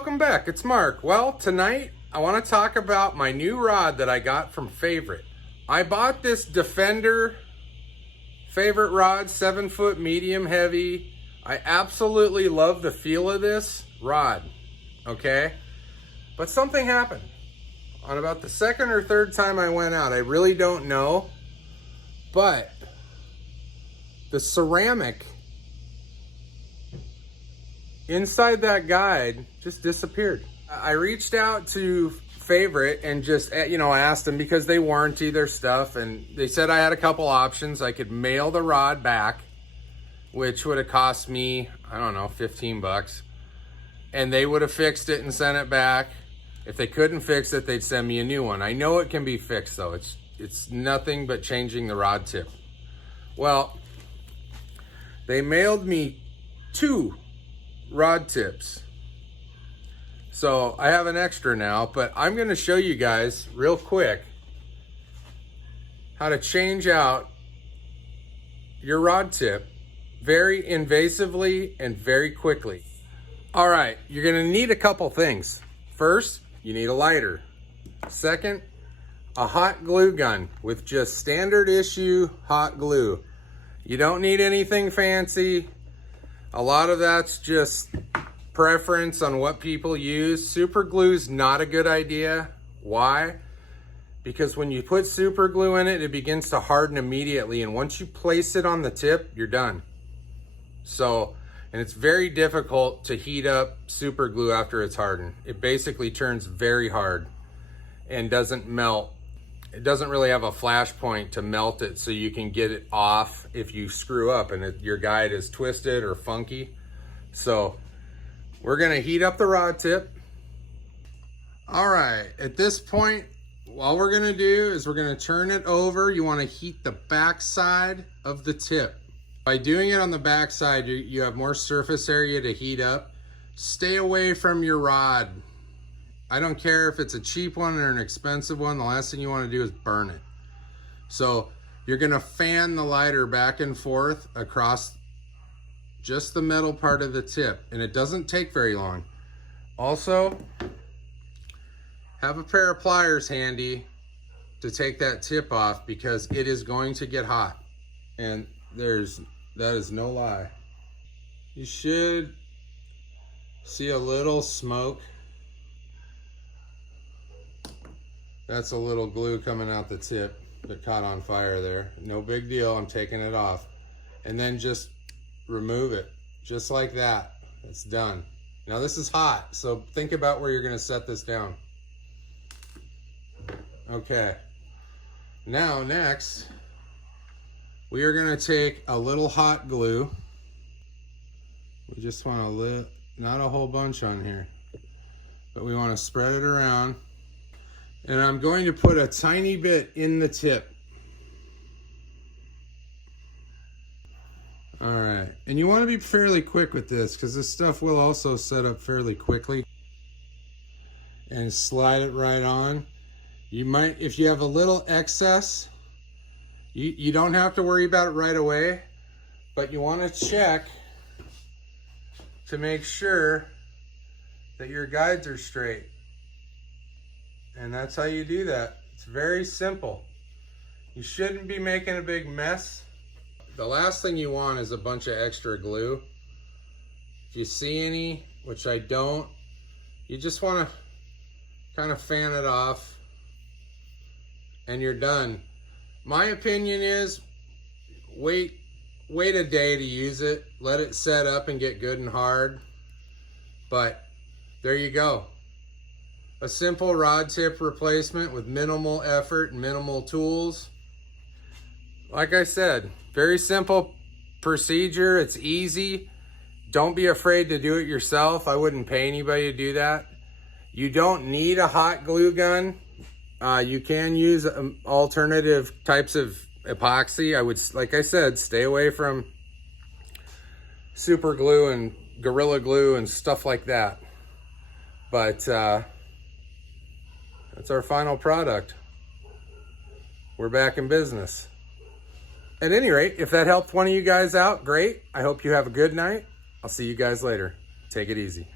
welcome back. It's Mark. Well, tonight I want to talk about my new rod that I got from Favorite. I bought this Defender Favorite rod, 7-foot medium heavy. I absolutely love the feel of this rod, okay? But something happened. On about the second or third time I went out, I really don't know, but the ceramic inside that guide just disappeared. I reached out to Favorite and just, asked them because they warranty their stuff, and they said I had a couple options. I could mail the rod back, which would have cost me, I don't know, 15 bucks. And they would have fixed it and sent it back. If they couldn't fix it, they'd send me a new one. I know it can be fixed though. It's nothing but changing the rod tip. Well, they mailed me 2 rod tips. So I have an extra now, but I'm gonna show you guys real quick how to change out your rod tip very invasively and very quickly. All right, you're gonna need a couple things. First, you need a lighter. Second, a hot glue gun with just standard issue hot glue. You don't need anything fancy. A lot of that's just preference on what people use. Super glue's not a good idea. Why? Because when you put super glue in it, it begins to harden immediately, and once you place it on the tip, you're done. So, and it's very difficult to heat up super glue after it's hardened. It basically turns very hard and doesn't melt. It doesn't really have a flash point to melt it so you can get it off if you screw up and your guide is twisted or funky. So we're gonna heat up the rod tip. All right, at this point, all we're gonna do is we're gonna turn it over. You wanna heat the back side of the tip. By doing it on the back side, you have more surface area to heat up. Stay away from your rod. I don't care if it's a cheap one or an expensive one, the last thing you wanna do is burn it. So you're gonna fan the lighter back and forth across just the metal part of the tip, and it doesn't take very long. Also, have a pair of pliers handy to take that tip off because it is going to get hot, and that is no lie. You should see a little smoke. That's a little glue coming out the tip that caught on fire there. No big deal, I'm taking it off. And then just remove it, just like that. It's done. Now this is hot, so think about where you're gonna set this down. Okay, now next, we are gonna take a little hot glue. We just wanna not a whole bunch on here, but we wanna spread it around. And I'm going to put a tiny bit in the tip. All right, and you want to be fairly quick with this because this stuff will also set up fairly quickly. And slide it right on. You might, if you have a little excess, you don't have to worry about it right away, but you want to check to make sure that your guides are straight. And that's how you do that. It's very simple. You shouldn't be making a big mess. The last thing you want is a bunch of extra glue. If you see any, which I don't, you just want to kind of fan it off and you're done. My opinion is wait a day to use it. Let it set up and get good and hard. But there you go. A simple rod tip replacement with minimal effort and minimal tools. Like I said, very simple procedure. It's easy. Don't be afraid to do it yourself. I wouldn't pay anybody to do that. You don't need a hot glue gun. You can use alternative types of epoxy. I would, like I said, stay away from super glue and Gorilla Glue and stuff like that. But that's our final product. We're back in business. At any rate, if that helped one of you guys out, great. I hope you have a good night. I'll see you guys later. Take it easy.